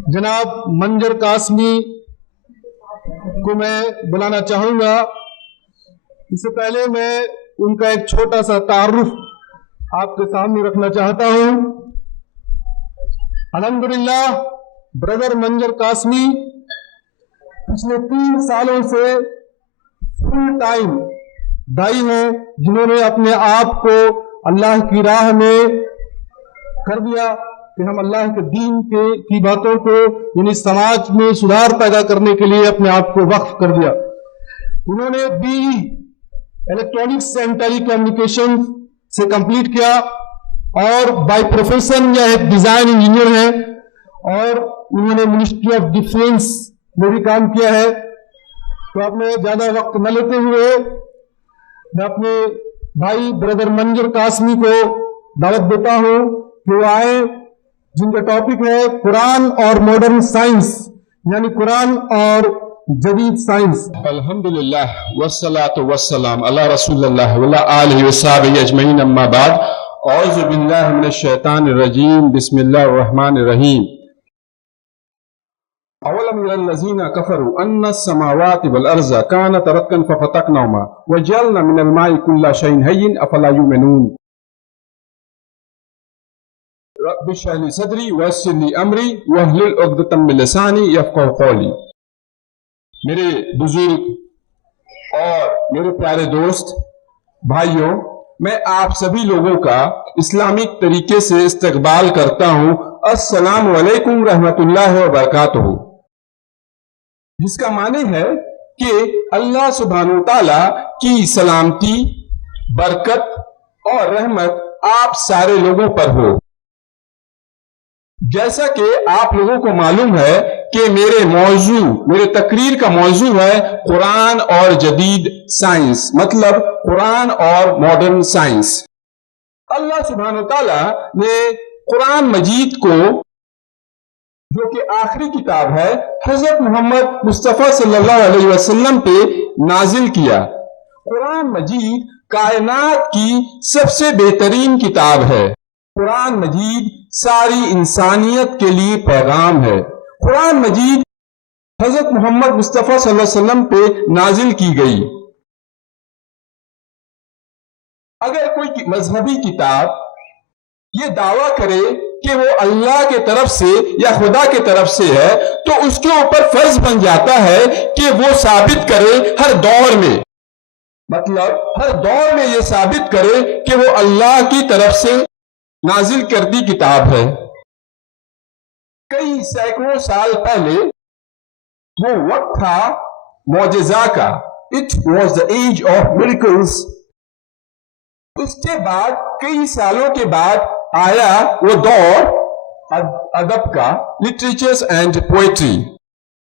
جناب منظر قاسمی کو میں بلانا چاہوں گا۔ اس سے پہلے میں ان کا ایک چھوٹا سا تعارف آپ کے سامنے رکھنا چاہتا ہوں۔ الحمدللہ برادر منظر قاسمی پچھلے 3 سالوں سے فل ٹائم دائی ہیں، جنہوں نے اپنے آپ کو اللہ کی راہ میں کر دیا کہ ہم اللہ کے دین کی باتوں کو یعنی سماج میں سدھار پیدا کرنے کے لیے اپنے آپ کو وقف کر دیا۔ انہوں نے BE electronics and telecommunication سے کمپلیٹ کیا اور بائی پروفیشن یا ایک ڈیزائن انجینئر ہے، اور انہوں نے منسٹری آف ڈیفینس میں بھی کام کیا ہے۔ تو اپنے زیادہ وقت نہ لیتے ہوئے میں اپنے بھائی برادر منظر قاسمی کو دعوت دیتا ہوں کہ وہ آئے، جن کا ٹاپک ہے قرآن اور ماڈرن سائنس، یعنی قرآن اور جدید سائنس۔ الحمدللہ والصلاة والسلام علی رسول اللہ وعلی آلہ وصحبہ اجمعین، اما بعد، اعوذ باللہ من الشیطان الرجیم، بسم اللہ الرحمن الرحیم۔ اولم ير الذین کفروا ان السماوات والارض كانتا رتقا ففتقناهما وجعلنا من الماء كل شيء حي افلا يؤمنون۔ رب اشرح لي صدری ویسر لي امری واحلل عقدۃ من لسانی یفقهوا قولی۔ میرے بزرگ اور میرے پیارے دوست بھائیوں، میں آپ سبھی لوگوں کا اسلامک طریقے سے استقبال کرتا ہوں۔ السلام علیکم رحمۃ اللہ وبرکاتہ، جس کا معنی ہے کہ اللہ سبحانہ وتعالی کی سلامتی، برکت اور رحمت آپ سارے لوگوں پر ہو۔ جیسا کہ آپ لوگوں کو معلوم ہے کہ میرے تقریر کا موضوع ہے قرآن اور جدید سائنس، مطلب قرآن اور ماڈرن سائنس۔ اللہ سبحانہ وتعالی نے قرآن مجید کو، جو کہ آخری کتاب ہے، حضرت محمد مصطفیٰ صلی اللہ علیہ وسلم پہ نازل کیا۔ قرآن مجید کائنات کی سب سے بہترین کتاب ہے۔ قرآن مجید ساری انسانیت کے لیے پیغام ہے۔ قرآن مجید حضرت محمد مصطفیٰ صلی اللہ علیہ وسلم پہ نازل کی گئی۔ اگر کوئی مذہبی کتاب یہ دعویٰ کرے کہ وہ اللہ کے طرف سے یا خدا کے طرف سے ہے، تو اس کے اوپر فرض بن جاتا ہے کہ وہ ثابت کرے ہر دور میں، مطلب ہر دور میں یہ ثابت کرے کہ وہ اللہ کی طرف سے نازل کردی کتاب ہے۔ کئی سینکڑوں سال پہلے وہ وقت تھا معجزہ کا۔ It was the age of miracles۔ اس کے بعد کئی سالوں کے بعد آیا وہ دور ادب کا، لٹریچرز اینڈ پوئٹری،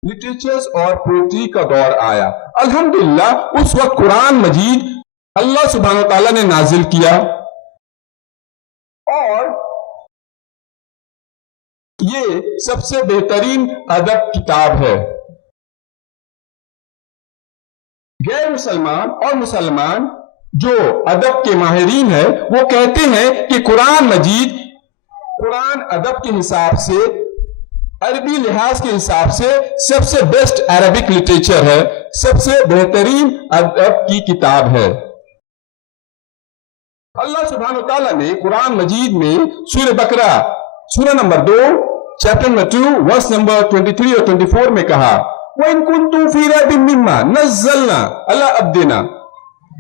لٹریچرز اور پوئٹری کا دور آیا۔ الحمدللہ اس وقت قرآن مجید اللہ سبحانہ وتعالی نے نازل کیا، اور یہ سب سے بہترین ادب کتاب ہے۔ غیر مسلمان اور مسلمان جو ادب کے ماہرین ہیں وہ کہتے ہیں کہ قرآن مجید قرآن ادب کے حساب سے، عربی لحاظ کے حساب سے سب سے بیسٹ عربک لٹریچر ہے، سب سے بہترین ادب کی کتاب ہے۔ اللہ سبحانہ وتعالی نے قرآن مجید میں سورہ بقرہ سورہ نمبر 2 چیپٹر نمبر 2 ورس نمبر 23 اور 24 میں کہا وَإِن كُنتُمْ فِي رَيْبٍ مِّمَّا نَزَّلْنَا عَلَىٰ عَبْدِنَا،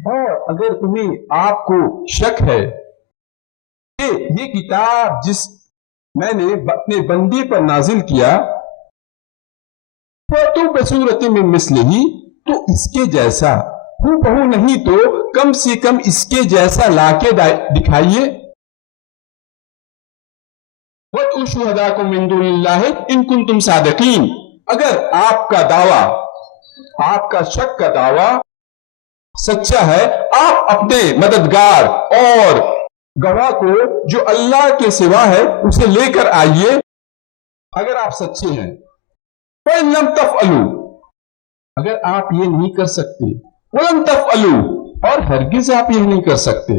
اور اگر تمہیں آپ کو شک ہے کہ یہ کتاب جس میں نے اپنے بندے پر نازل کیا، فَأْتُوا بِسُورَةٍ مِّن مِّثْلِهِ، تو اس کے جیسا، ہو بہو نہیں تو کم سے کم اس کے جیسا لا کے دکھائیے۔ وَادْعُوا شُهَدَاءَكُم مِّن دُونِ اللَّهِ إِن كُنتُمْ صَادِقِينَ، اگر آپ کا دعویٰ، آپ کا شک کا دعویٰ سچا ہے، آپ اپنے مددگار اور گواہ کو جو اللہ کے سوا ہے اسے لے کر آئیے، اگر آپ سچے ہیں۔ فَإِن لَمْ تَفْعَلُوا، اگر آپ یہ نہیں کر سکتے، وَلَمْ تَفْعَلُوا، اور ہرگز آپ یہ نہیں کر سکتے،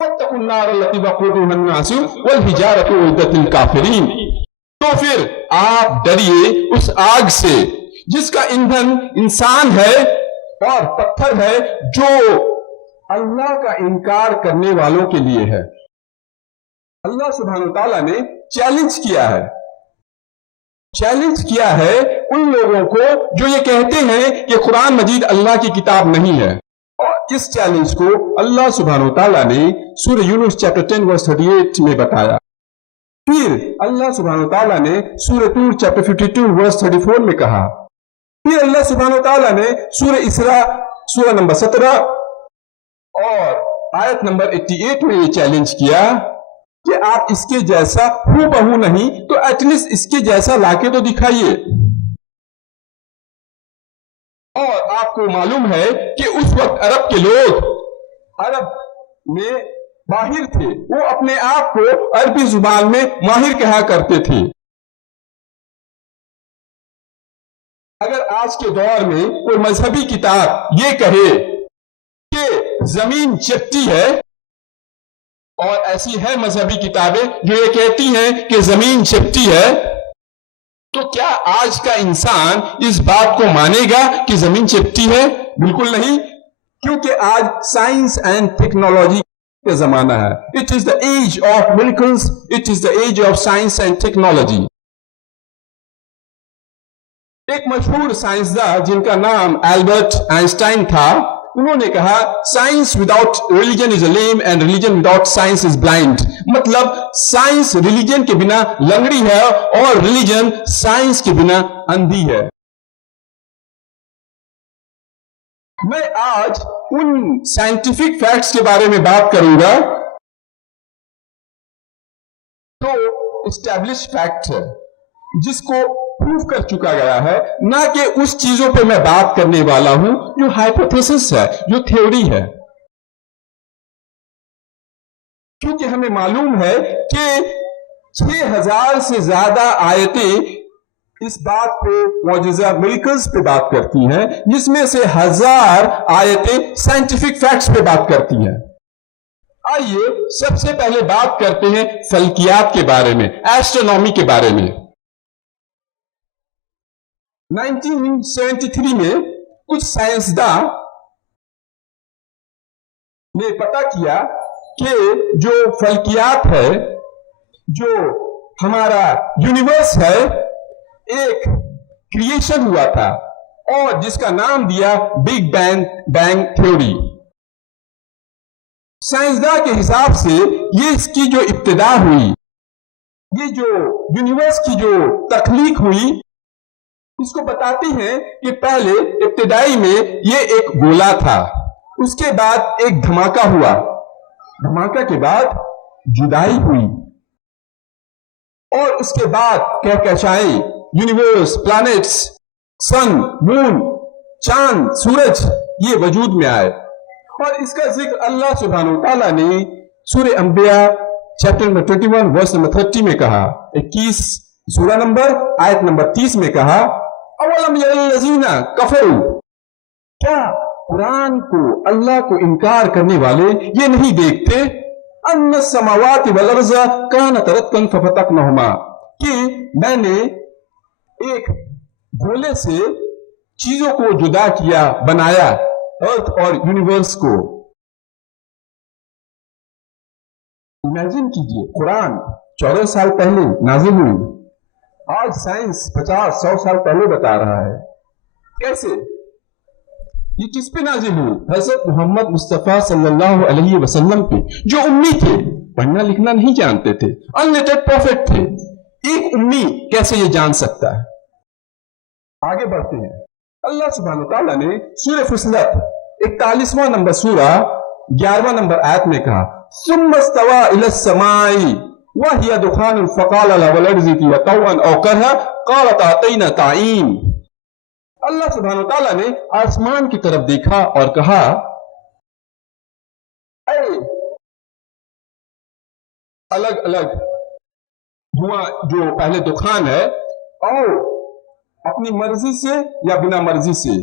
فَاتَّقُوا النَّارَ الَّتِي وَقُودُهَا النَّاسُ وَالْحِجَارَةُ أُعِدَّتْ لِلْكَافِرِينَ، تو پھر آپ ڈریے اس آگ سے جس کا ایندھن انسان ہے اور پتھر ہے، جو اللہ کا انکار کرنے والوں کے لیے ہے۔ اللہ سبحانہ تعالیٰ نے چیلنج کیا ہے ان لوگوں کو جو یہ کہتے ہیں کہ قرآن مجید اللہ کی کتاب نہیں ہے، اور اس چیلنج کو اللہ سبحانہ تعالیٰ نے سورہ یونس چیپٹر 10 ورس 38 میں بتایا۔ پھر اللہ سبحانہ تعالیٰ نے سورہ طور چیپٹر 52 ورس 34 میں کہا۔ پھر اللہ سبحانہ تعالیٰ نے سورہ اسراء سورہ نمبر 17 اور آیت نمبر 88 میں یہ چیلنج کیا کہ آپ اس کے جیسا ہو بہو نہیں تو ایٹ لیسٹ اس کے جیسا لا کے تو دکھائیے۔ اور آپ کو معلوم ہے کہ اس وقت عرب کے لوگ عرب میں ماہر تھے، وہ اپنے آپ کو عربی زبان میں ماہر کہا کرتے تھے۔ اگر آج کے دور میں کوئی مذہبی کتاب یہ کہے کہ زمین چپٹی ہے، اور ایسی ہے مذہبی کتابیں جو یہ کہتی ہیں کہ زمین چپٹی ہے، تو کیا آج کا انسان اس بات کو مانے گا کہ زمین چپٹی ہے؟ بالکل نہیں، کیونکہ آج سائنس اینڈ ٹیکنالوجی کا زمانہ ہے۔ It is the age of miracles، it is the age of science and technology. ایک مشہور سائنسداں جن کا نام البرٹ آئنسٹائن تھا، انہوں نے کہا science without religion is a lame and religion without science is blind. مطلب سائنس ریلیجن کے بنا لنگڑی ہے اور ریلیجن سائنس کے بنا اندھی ہے۔ میں آج ان سائنٹیفک فیکٹس کے بارے میں بات کروں گا تو اسٹیبلش فیکٹ ہے، جس کو پروف کر چکا گیا ہے، نہ کہ اس چیزوں پہ میں بات کرنے والا ہوں جو ہائپوتھیسس ہے، جو تھیوری ہے۔ کیونکہ ہمیں معلوم ہے کہ 6000 سے زیادہ آیتیں اس بات پہ معجزہ miracles پہ بات کرتی ہیں، جس میں سے 1000 آیتیں سائنٹیفک فیکٹس پہ بات کرتی ہیں۔ آئیے سب سے پہلے بات کرتے ہیں فلکیات کے بارے میں، ایسٹرونومی کے بارے میں۔ 1973 میں کچھ سائنسداں نے پتہ کیا کہ جو فلکیات ہے، جو ہمارا یونیورس ہے، ایک کریشن ہوا تھا اور جس کا نام دیا بگ بینگ تھیوری۔ سائنسداں کے حساب سے یہ اس کی جو ابتدا ہوئی، یہ جو یونیورس کی جو تخلیق ہوئی، اس کو بتاتے ہیں کہ پہلے ابتدائی میں یہ ایک گولا تھا، اس کے بعد ایک دھماکہ ہوا، دھماکہ کے بعد جدائی ہوئی، اور اس کے بعد کہکشائیں، یونیورس، پلانٹس، سن، مون، چاند، سورج یہ وجود میں آئے۔ اور اس کا ذکر اللہ سبحانہ تعالیٰ نے سورہ انبیاء چیپٹر نمبر 21 ورس نمبر 30 میں کہا، 21 سورہ نمبر آیت نمبر 30 میں کہا، اولم یری الذین کفروا، کیا قرآن کو، اللہ کو انکار کرنے والے یہ نہیں دیکھتے، ان السماوات والارض کانتا رتقا ففتقناہما، کہ میں نے ایک گولے سے چیزوں کو جدا کیا، بنایا، ارتھ اور یونیورس کو۔ امیجن کیجئے، قرآن 14 سال پہلے نازل ہوئی، آج سائنس 50-100 سال پہلے بتا رہا ہے۔ کیسے؟ یہ کس پہ نازل ہوئی؟ حضرت محمد مصطفیٰ صلی اللہ علیہ وسلم پہ، جو امی تھے، پڑھنا لکھنا نہیں جانتے تھے، انلیٹرڈ پروفٹ تھے۔ ایک امی کیسے یہ جان سکتا ہے؟ آگے بڑھتے ہیں۔ اللہ سبحانہ تعالیٰ نے سورہ فصلت 41واں نمبر سورہ 11واں نمبر آیت میں کہا، ثم استوى الى السماء وهي دخان فقال لها والارض ائتيا طوعا او كرها قالتا اتينا طائعين۔ اللہ سبحانہ تعالیٰ نے آسمان کی طرف دیکھا اور کہا، اے الگ الگ دھواں جو پہلے دخان ہے، اور اپنی مرضی سے یا بنا مرضی سے،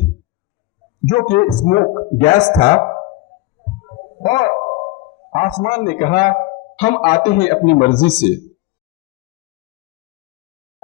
جو کہ اسموک گیس تھا، اور آسمان نے کہا ہم آتے ہیں اپنی مرضی سے۔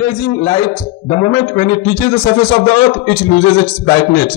blazing light the moment when it reaches the surface of the earth it loses its brightness,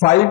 5,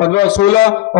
15-16,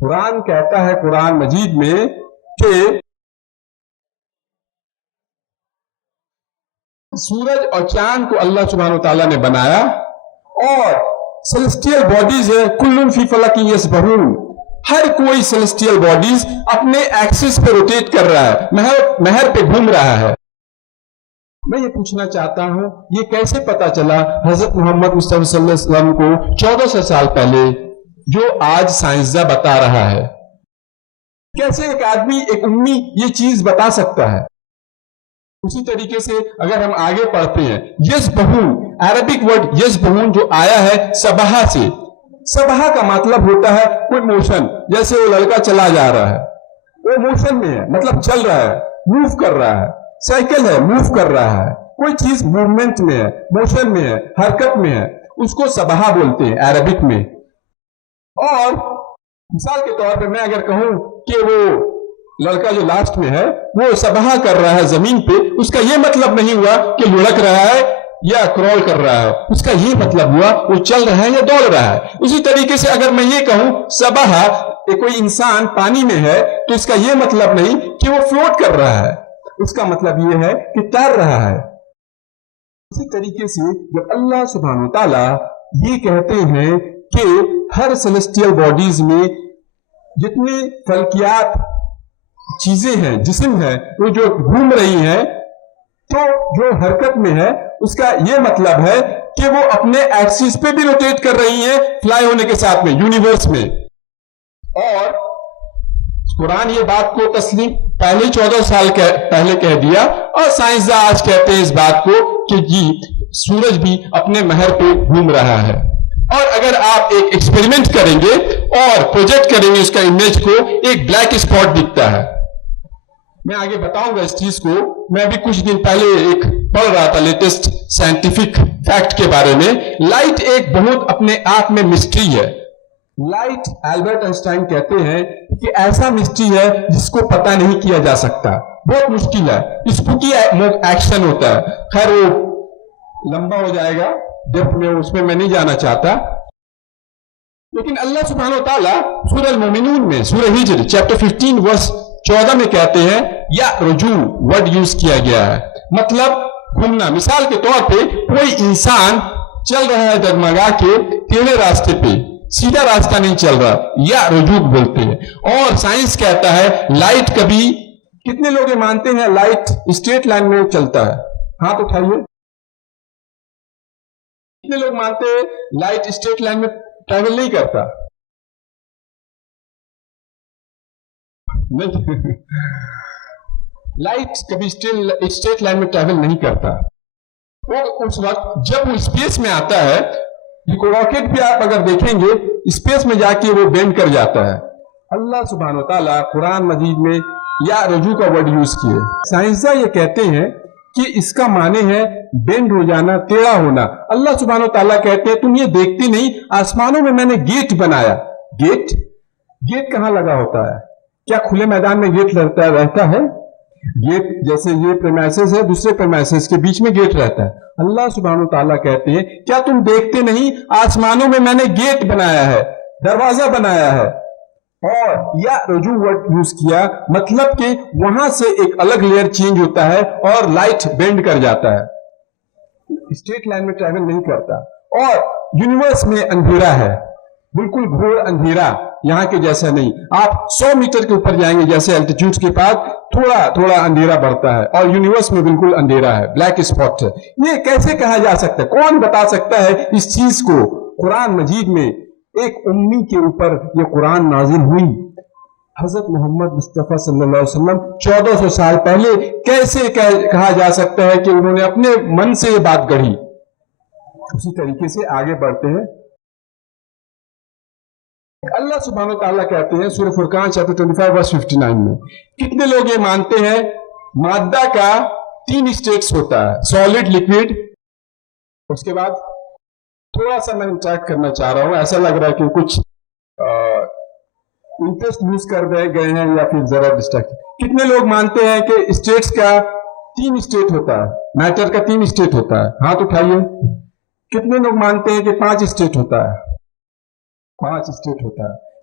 قرآن کہتا ہے قرآن مجید میں کہ سورج اور چاند کو اللہ سبحانہ و تعالیٰ نے بنایا، اور سیلسٹیل باڈیز ہے کلن فی فلک یسبحون، ہر کوئی سیلسٹیل باڈیز اپنے ایکسس پہ روٹیٹ کر رہا ہے، مہر پہ گھوم رہا ہے۔ میں یہ پوچھنا چاہتا ہوں یہ کیسے پتا چلا حضرت محمد مصطفیٰ صلی اللہ علیہ وسلم کو 1400 سال پہلے جو آج سائنسداں بتا رہا ہے؟ کیسے ایک آدمی، ایک امی یہ چیز بتا سکتا ہے؟ اسی طریقے سے اگر ہم آگے پڑھتے ہیں، یسبحون، عربک ورڈ یسبحون جو آیا ہے سبحہ سے، سبحہ کا مطلب ہوتا ہے کوئی موشن، جیسے وہ لڑکا چلا جا رہا ہے، وہ موشن میں ہے، مطلب چل رہا ہے، موو کر رہا ہے، سائیکل ہے موو کر رہا ہے، کوئی چیز موومنٹ میں ہے، موشن میں ہے، حرکت میں ہے، اس کو سبحہ بولتے ہیں عربک میں۔ اور مثال کے طور پہ میں اگر کہوں کہ وہ لڑکا جو لاسٹ میں ہے وہ سبحہ کر رہا ہے زمین پہ، اس کا یہ مطلب نہیں ہوا کہ لڑک رہا ہے یا کرول کر رہا ہے، اس کا یہ مطلب ہوا وہ چل رہا ہے یا دوڑ رہا ہے۔ اسی طریقے سے اگر میں یہ کہوں سبحہ کوئی انسان پانی میں ہے تو اس کا یہ مطلب نہیں کہ وہ فلوٹ کر رہا ہے، اس کا مطلب یہ ہے کہ تیر رہا ہے۔ اسی طریقے سے جب اللہ سبحانہ و تعالیٰ یہ کہتے ہیں کہ ہر سیلسٹیل باڈیز میں جتنے فلکیات چیزیں ہیں، جسم ہے، وہ جو گھوم رہی ہیں، تو جو حرکت میں ہے اس کا یہ مطلب ہے کہ وہ اپنے ایکسس پہ بھی روٹیٹ کر رہی ہیں فلائی ہونے کے ساتھ میں یونیورس میں۔ اور قرآن یہ بات کو تسلیم پہلے 14 سال پہلے کہہ دیا، اور سائنسداں آج کہتے ہیں اس بات کو کہ جی سورج بھی اپنے مہر پہ گھوم رہا ہے۔ اور اگر آپ ایک ایکسپیریمنٹ کریں گے اور پروجیکٹ کریں گے اس کا امیج کو، ایک بلیک اسپاٹ دکھتا ہے۔ میں آگے بتاؤں گا اس چیز کو، میں بھی کچھ دن پہلے ایک پڑھ رہا تھا لیٹسٹ سائنٹیفک فیکٹ کے بارے میں۔ لائٹ ایک بہت اپنے آپ میں مسٹری ہے۔ لائٹ، البرٹ آئنسٹائن کہتے ہیں کہ ایسا مسٹری ہے جس کو پتہ نہیں کیا جا سکتا، بہت مشکل ہے، اسپوکی ایکشن ہوتا ہے۔ خیر وہ لمبا ہو جائے گا، جب میں اس میں نہیں جانا چاہتا، لیکن اللہ سبحانہ و تعالیٰ سورہ المومنون میں، سورہ ہجر چیپٹر 15 ورس 14 میں کہتے ہیں یا رجوع ورڈ یوز کیا گیا ہے، مطلب گھومنا۔ مثال کے طور پہ کوئی انسان چل رہا ہے ڈگمگا کے ٹیڑھے راستے پہ، سیدھا راستہ نہیں چل رہا، یا رجوع بولتے ہیں۔ اور سائنس کہتا ہے لائٹ کبھی، کتنے لوگ یہ مانتے ہیں لائٹ اسٹریٹ لائن میں چلتا ہے؟ ہاتھ اٹھائیے۔ کتنے لوگ مانتے ہیں لائٹ اسٹریٹ لائن میں ٹریول نہیں کرتا؟ نہیں، لائٹ کبھی اسٹریٹ لائن میں ٹریول نہیں کرتا۔ وہ اس وقت جب وہ اسپیس میں آتا ہے، راکٹ بھی آپ اگر دیکھیں گے اسپیس میں جا کے وہ بینڈ کر جاتا ہے۔ اللہ سبحانہ و تعالیٰ قرآن مجید میں یا رجوع کا ورڈ یوز کیے۔ سائنسداں یہ کہتے ہیں کہ اس کا معنی ہے بینڈ ہو جانا، ٹیڑھا ہونا۔ اللہ سبحانہ و تعالیٰ کہتے ہیں تم یہ دیکھتے نہیں، آسمانوں میں میں نے گیٹ بنایا۔ گیٹ کہاں لگا ہوتا ہے؟ کیا کھلے میدان میں گیٹ رہتا ہے؟ گیٹ جیسے یہ پریمائسز ہے، دوسرے پریمائسز کے بیچ میں گیٹ رہتا ہے۔ اللہ سبحانہ و تعالیٰ کہتے ہیں کیا تم دیکھتے نہیں آسمانوں میں میں نے گیٹ بنایا ہے، دروازہ بنایا ہے۔ اور یا رجوع ورڈ یوز کیا، مطلب کہ وہاں سے ایک الگ لیئر چینج ہوتا ہے اور لائٹ بینڈ کر جاتا ہے، اسٹریٹ لائن میں ٹریول نہیں کرتا۔ اور یونیورس میں اندھیرا ہے، بالکل گھور اندھیرا، یہاں کے جیسا نہیں۔ آپ 100 میٹر کے اوپر جائیں گے جیسے الٹیٹیوڈ کے بعد تھوڑا اندھیرا بڑھتا ہے، اور یونیورس میں بالکل اندھیرا ہے، بلیک اسپاٹ ہے۔ یہ کیسے کہا جا سکتا ہے؟ کون بتا سکتا ہے اس چیز کو؟ قرآن مجید میں ایک امی کے اوپر یہ قرآن نازل ہوئی، حضرت محمد مصطفیٰ صلی اللہ علیہ وسلم 1400 سال پہلے کیسے کہا جا سکتا ہے کہ انہوں نے اپنے من سے یہ بات گڑھی؟ اسی طریقے سے آگے بڑھتے ہیں۔ اللہ سبحانہ و تعالیٰ کہتے ہیں سورہ فرقان چیپٹر 25 ورس 59 میں، کتنے لوگ یہ مانتے ہیں مادہ کا 3 اسٹیٹس ہوتا ہے، سالڈ، لکوڈ۔ اس کے بعد تھوڑا سا میں انٹریکٹ کرنا چاہ رہا ہوں، ایسا لگ رہا ہے کہ کچھ انٹرسٹ لوز کر گئے ہیں یا پھر ذرا ڈسٹریکٹ۔ کتنے لوگ مانتے ہیں کہ اسٹیٹس کا 3 اسٹیٹ ہوتا ہے، میٹر کا 3 اسٹیٹ ہوتا ہے؟ ہاتھ اٹھائیے۔ کتنے لوگ مانتے ہیں کہ 5 اسٹیٹ ہوتا ہے؟ 5 اسٹیٹ ہوتا ہے۔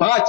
5।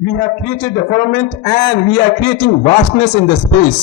we have created the firmament and we are creating vastness in the space,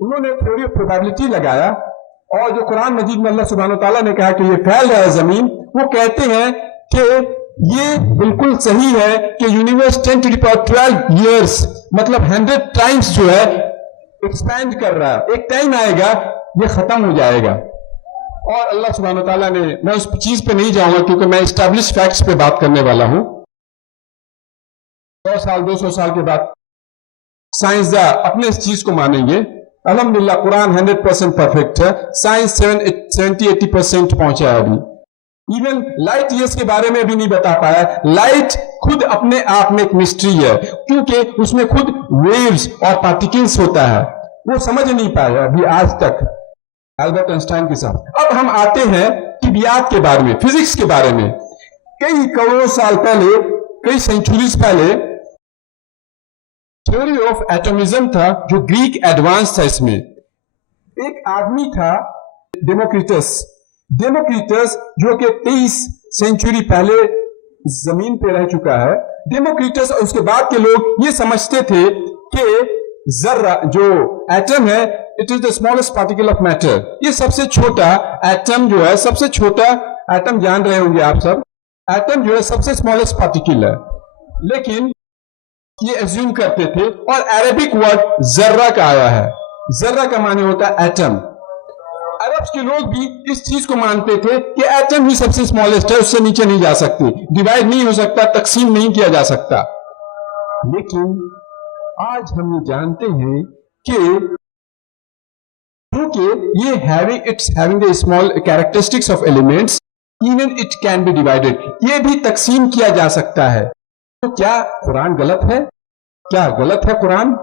انہوں نے تھیوری آف پروبیبلٹی لگایا، اور جو قرآن مجید میں اللہ سبحانہ وتعالیٰ نے کہا کہ یہ پھیل رہا ہے زمین، وہ کہتے ہیں کہ یہ بالکل صحیح ہے کہ universe 10 to the power 12 years مطلب 100 ٹائمز جو ہے ایکسپینڈ کر رہا ہے، ایک ٹائم آئے گا یہ ختم ہو جائے گا. اور اللہ سبحانہ وتعالیٰ نے، میں اس چیز پہ نہیں جاؤں گا کیونکہ میں اسٹیبلش فیکٹس پہ بات کرنے والا ہوں. 100 سال 200 سال کے بعد سائنسداں اپنے اس چیز کو مانیں گے. الحمدللہ قرآن 100% پرفیکٹ ہے، سائنس 70-80% پہنچا ہے ابھی. ایون لائٹ ایئرس کے بارے میں بھی نہیں بتا پایا. لائٹ خود اپنے آپ میں ایک مسٹری ہے، کیونکہ اس میں خود ویوز اور پارٹیکلز ہوتا ہے، وہ سمجھ نہیں پایا ابھی آج تک البرٹ آئنسٹائن کے ساتھ. اب ہم آتے ہیں طبیعیات کے بارے میں، فزکس کے بارے میں. کئی کروڑوں سال پہلے، کئی سینچوریز پہلے تھیوری آف ایٹمزم تھا جو گریک ایڈوانس تھا. اس میں ایک آدمی تھا ڈیموکریٹس جو کہ 23 سینچری پہلے زمین پہ رہ چکا ہے. ڈیموکریٹس اور اس کے بعد کے لوگ یہ سمجھتے تھے کہ ذرہ جو ایٹم ہے it is the smallest particle of matter. یہ سب سے چھوٹا ایٹم جو ہے، سب سے چھوٹا ایٹم جان رہے ہوں گے آپ سب، ایٹم جو ہے سب سے اسمالسٹ پارٹیکل ہے. لیکن یہ ایزیوم کرتے تھے، اور عربک ورڈ ذرہ کا آیا ہے. ذرہ کا معنی ہوتا ہے ایٹم. عرب کے لوگ بھی اس چیز کو مانتے تھے کہ ایٹم ہی سب سے اسمالسٹ ہے، اس سے نیچے نہیں جا سکتے، ڈیوائڈ نہیں ہو سکتا، تقسیم نہیں کیا جا سکتا. لیکن آج ہم یہ جانتے ہیں کہ کیونکہ یہ having the small characteristics of elements, even it can be divided، یہ بھی تقسیم کیا جا سکتا ہے. تو کیا قرآن غلط ہے؟ کیا غلط ہے قرآن؟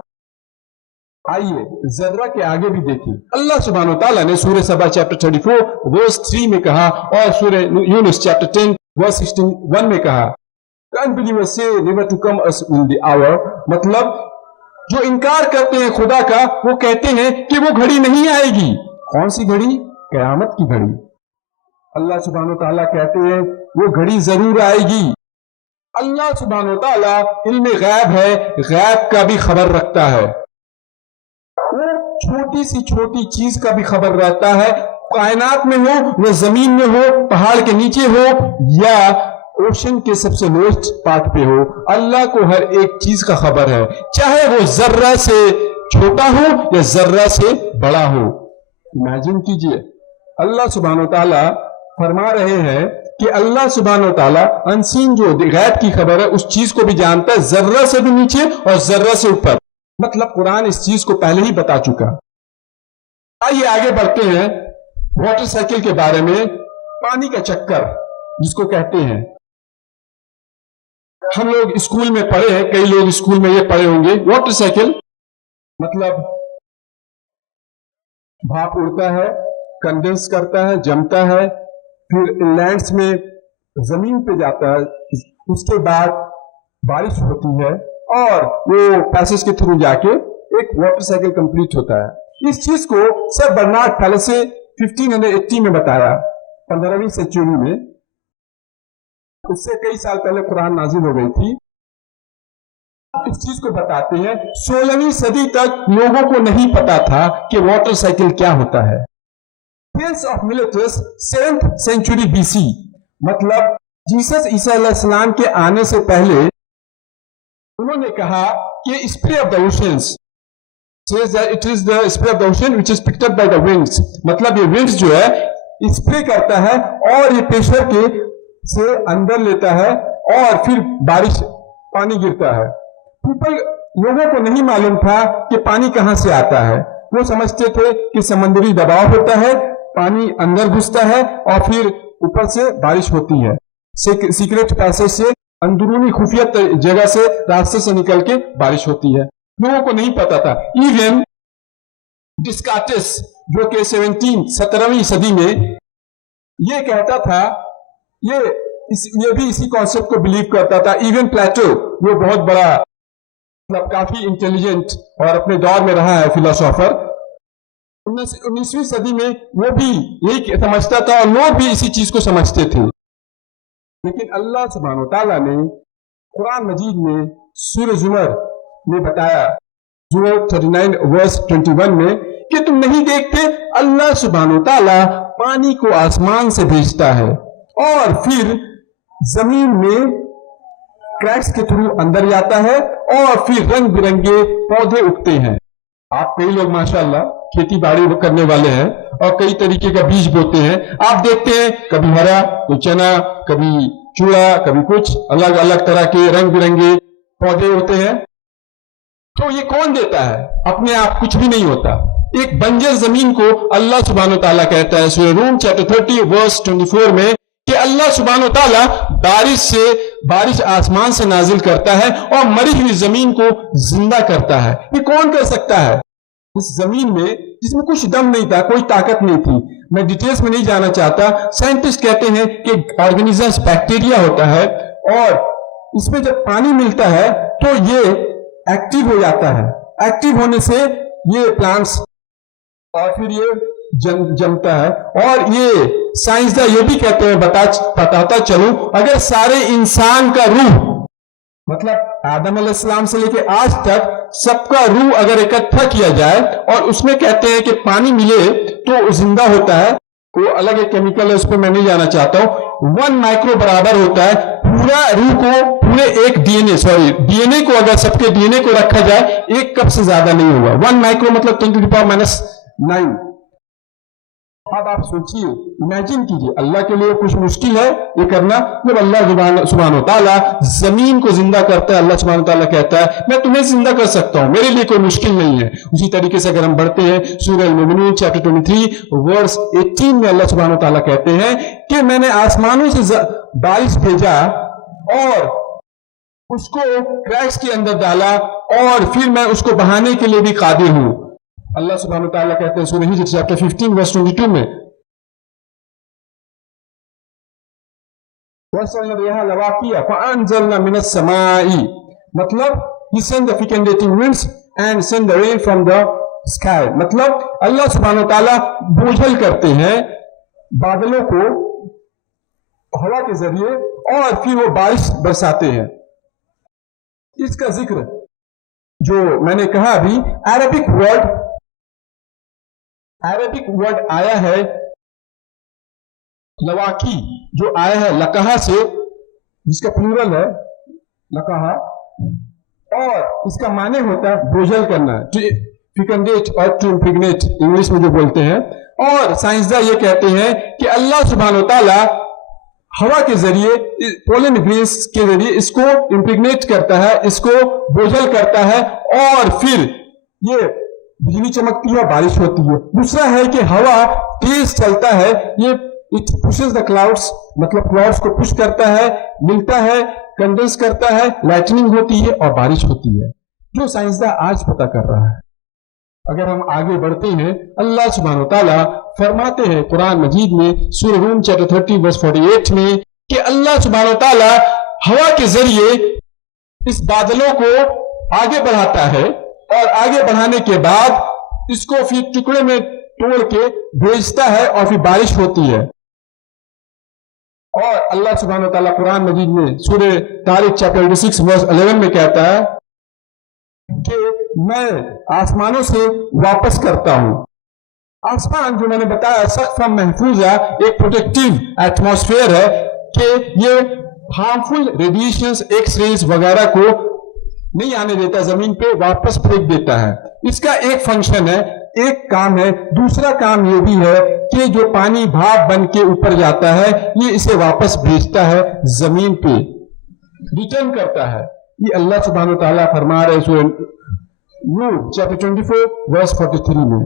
آئیے ذرہ کے آگے بھی دیکھیں. اللہ سبحانہ وتعالیٰ نے سورہ سبا چیپٹر 34 ورس 3 میں کہا، اور سورہ یونس چیپٹر 10 ورس 61 میں کہا unbelievers say never to come us in the hour، مطلب جو انکار کرتے ہیں خدا کا وہ کہتے ہیں کہ وہ گھڑی نہیں آئے گی. کون سی گھڑی؟ قیامت کی گھڑی. اللہ سبحانہ وتعالیٰ کہتے ہیں وہ گھڑی ضرور آئے گی. اللہ سبحانہ وتعالیٰ علم غیب ہے، غیب کا بھی خبر رکھتا ہے. وہ چھوٹی سی چھوٹی چیز کا بھی خبر رہتا ہے، کائنات میں ہو یا زمین میں ہو، پہاڑ کے نیچے ہو یا اوشن کے سب سے لوسٹ پارٹ پہ ہو. اللہ کو ہر ایک چیز کا خبر ہے، چاہے وہ ذرہ سے چھوٹا ہو یا ذرہ سے بڑا ہو. امیجن کیجئے اللہ سبحانہ وتعالیٰ فرما رہے ہیں کہ اللہ سبحانہ وتعالیٰ انسین جو غیب کی خبر ہے اس چیز کو بھی جانتا ہے، ذرہ سے بھی نیچے اور ذرہ سے اوپر. مطلب قرآن اس چیز کو پہلے ہی بتا چکا. آئیے آگے بڑھتے ہیں واٹر سائیکل کے بارے میں. پانی کا چکر جس کو کہتے ہیں، ہم لوگ اسکول میں پڑھے ہیں، کئی لوگ اسکول میں یہ پڑھے ہوں گے. واٹر سائیکل مطلب بھاپ اڑتا ہے، کنڈنس کرتا ہے، جمتا ہے، پھر لینڈز میں زمین پہ جاتا ہے، اس کے بعد بارش ہوتی ہے اور وہ پیسز کے تھرو جا کے ایک واٹر سائیکل کمپلیٹ ہوتا ہے. اس چیز کو سر برنارڈ پہلے سے 1580 میں بتایا، 15ویں سینچری میں. اس سے کئی سال پہلے قرآن نازل ہو گئی تھی. اس چیز کو بتاتے ہیں 16ویں صدی تک لوگوں کو نہیں پتا تھا کہ واٹر سائیکل کیا ہوتا ہے. Of millets 7th century BC، مطلب جیسس عیسیٰ علیہ السلام کے آنے سے پہلے انہوں نے کہا کہ spray of the oceans says that it is the spray of the ocean which is picked up by the winds، مطلب یہ winds جو ہے اسپرے کرتا ہے اور یہ پریشر کے سے اندر لیتا ہے اور پھر بارش پانی گرتا ہے. لوگوں کو نہیں معلوم تھا کہ پانی کہاں سے آتا ہے. وہ سمجھتے تھے کہ سمندری دباؤ ہوتا ہے، پانی اندر گھستا ہے اور پھر اوپر سے بارش ہوتی ہے. سیکریٹ پیسج سے، اندرونی خفیہ جگہ سے، راستے سے نکل کے بارش ہوتی ہے. لوگوں کو نہیں پتا تھا. ایون ڈسکارٹس جو کہ 17ویں صدی میں یہ کہتا تھا، یہ بھی اسی کانسیپٹ کو بلیو کرتا تھا. ایون پلیٹو وہ بہت بڑا مطلب کافی انٹیلیجنٹ اور اپنے دور میں رہا ہے فلاسفر، 19ویں صدی میں وہ بھی یہی سمجھتا تھا اور لوگ بھی اسی چیز کو سمجھتے تھے. لیکن اللہ سبحانہ وتعالیٰ نے قرآن مجید میں سورہ زمر میں بتایا، زمر 39 ورس 21 میں، کہ تم نہیں دیکھتے اللہ سبحانہ تعالیٰ پانی کو آسمان سے بھیجتا ہے اور پھر زمین میں کریکس کے تھرو اندر جاتا ہے اور پھر رنگ برنگے پودے اگتے ہیں. آپ کئی لوگ ماشاءاللہ کھیتی باڑی کرنے والے ہیں اور کئی طریقے کا بیج بوتے ہیں. آپ دیکھتے ہیں کبھی ہرا، کوئی چنا، کبھی چوڑا، کبھی کچھ الگ الگ طرح کے رنگ برنگے پودے ہوتے ہیں. تو یہ کون دیتا ہے؟ اپنے آپ کچھ بھی نہیں ہوتا. ایک بنجر زمین کو اللہ سبحانہ تعالیٰ کہتا ہے سورہ روم چیپٹر 30 ورس 24 میں کہ اللہ سبحانہ تعالیٰ بارش آسمان سے نازل کرتا ہے اور مری ہوئی زمین کو زندہ کرتا ہے. یہ کون کر سکتا ہے؟ اس زمین میں جس میں کچھ دم نہیں تھا، کوئی طاقت نہیں تھی. میں ڈیٹیلز میں نہیں جانا چاہتا. سائنٹسٹ کہتے ہیں کہ آرگنیزمز بیکٹیریا ہوتا ہے اور اس میں جب پانی ملتا ہے تو یہ ایکٹیو ہو جاتا ہے. ایکٹیو ہونے سے یہ پلانٹس اور پھر یہ جمتا ہے. اور یہ سائنسداں یہ بھی کہتے ہیں، بتاتا چلوں، اگر سارے انسان کا روح مطلب آدم علیہ السلام سے لے کے آج تک سب کا روح اگر اکٹھا کیا جائے اور اس میں کہتے ہیں کہ پانی ملے تو زندہ ہوتا ہے. وہ الگ ایک کیمیکل ہے، اس پہ میں نہیں جانا چاہتا ہوں. 1 مائکرو برابر ہوتا ہے پورا روح کو، پورے ایک ڈی این اے کو اگر سب کے ڈی این اے کو رکھا جائے 1 کپ سے زیادہ نہیں ہوگا. 1 مائکرو مطلب 10⁻⁹. اب آپ سوچیے، امیجن کیجئے، اللہ کے لیے کچھ مشکل ہے یہ کرنا؟ جب اللہ سبحانہ تعالیٰ زمین کو زندہ کرتا ہے، اللہ سبحانہ تعالیٰ کہتا ہے میں تمہیں زندہ کر سکتا ہوں، میرے لیے کوئی مشکل نہیں ہے. اسی طریقے سے اگر ہم بڑھتے ہیں سورہ المومنون چیپٹر 23 ورس 18 میں اللہ سبحانہ تعالیٰ کہتے ہیں کہ میں نے آسمانوں سے بارش بھیجا اور اس کو کریکس کے اندر ڈالا اور پھر میں اس کو بہانے کے لیے بھی قادر ہوں. اللہ سبحانہ تعالیٰ کہتے ہیں سورہ ہجر چیپٹر 15 ورس 22 میں وَأَرْسَلْنَا الرِّيَاحَ لَوَاقِيَ فَأَنزَلْنَا مِنَ السَّمَاءِ مطلب he sent the fecundating winds and sent the rain from the sky. مطلب اللہ سبحانہ تعالیٰ بوجھل کرتے ہیں بادلوں کو ہوا کے ذریعے اور پھر وہ بارش برساتے ہیں. اس کا ذکر جو میں نے کہا ابھی عربک ورڈ آیا ہے لواکی، جو آیا ہے لقہا سے، جس کا پلورل ہے لقہا، اور اس کا معنی ہوتا ہے بوجھل کرنا، ٹو فیکنڈیٹ اور ٹو امپریگنیٹ انگلش میں جو بولتے ہیں. اور سائنسداں یہ کہتے ہیں کہ اللہ سبحانہ تعالیٰ ہوا کے ذریعے، پولن گرینز کے ذریعے اس کو امپریگنیٹ کرتا ہے، اس کو بوجھل کرتا ہے اور پھر یہ بجلی چمکتی ہے، بارش ہوتی ہے. دوسرا ہے کہ ہوا تیز چلتا ہے، یہ it pushes the clouds مطلب کلاؤڈز کو پش کرتا ہے، ملتا ہے، کنڈنس کرتا ہے، لائٹننگ ہوتی ہے اور بارش ہوتی ہے، جو سائنسداں آج پتہ کر رہا ہے. اگر ہم آگے بڑھتے ہیں، اللہ سبحانہ تعالیٰ فرماتے ہیں قرآن مجید میں سورہ روم چیپٹر 30 ورس 48 میں کہ اللہ سبحانہ تعالیٰ ہوا کے ذریعے اس بادلوں کو آگے بڑھاتا ہے اور آگے بڑھانے کے بعد اس کو پھر ٹکڑے میں توڑ کے بھیجتا ہے اور پھر بارش ہوتی ہے. اور اللہ سبحانہ تعالیٰ قرآن مجید میں سورہ طارق چیپٹر 6 ورس 11 میں کہتا ہے کہ میں آسمانوں سے واپس کرتا ہوں. آسمان جو میں نے بتایا سقف محفوظ ہے، ایک پروٹیکٹیو ایٹماسفیئر ہے کہ یہ ہارمفل ریڈیشنز، ایکس ریز وغیرہ کو نہیں آنے دیتا، زمین پہ واپس پھینک دیتا ہے. اس کا ایک فنکشن ہے، ایک کام ہے. دوسرا کام یہ بھی ہے کہ جو پانی بھاپ بن کے اوپر جاتا ہے یہ اسے واپس بھیجتا ہے، زمین پہ ریٹرن کرتا ہے. یہ اللہ سبحانہ تعالیٰ فرما رہے سورہ نور چیپٹر 24 ورس 43 میں.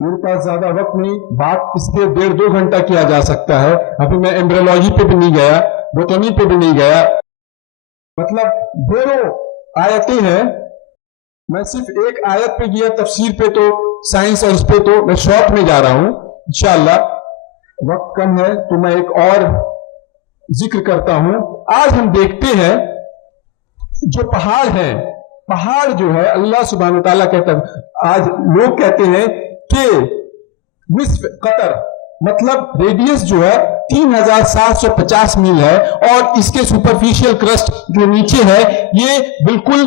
میرے پاس زیادہ وقت نہیں، بات اس پہ 1.5-2 گھنٹہ کیا جا سکتا ہے. ابھی میں ایمبریولوجی پہ بھی نہیں گیا، بوٹنی پہ بھی نہیں گیا. مطلب 2 آیتیں ہیں، میں صرف ایک آیت پہ گیا، تفسیر پہ تو سائنس اور اس پہ تو میں شارٹ میں جا رہا ہوں. انشاءاللہ وقت کم ہے تو میں ایک اور ذکر کرتا ہوں. آج ہم دیکھتے ہیں جو پہاڑ ہیں، پہاڑ جو ہے اللہ سبحانہ تعالیٰ کہتا ہے، آج لوگ کہتے ہیں کہ نصف قطر مطلب ریڈیس جو ہے 3750 میل ہے اور اس کے سپرفیشل کرسٹ جو نیچے ہے یہ بالکل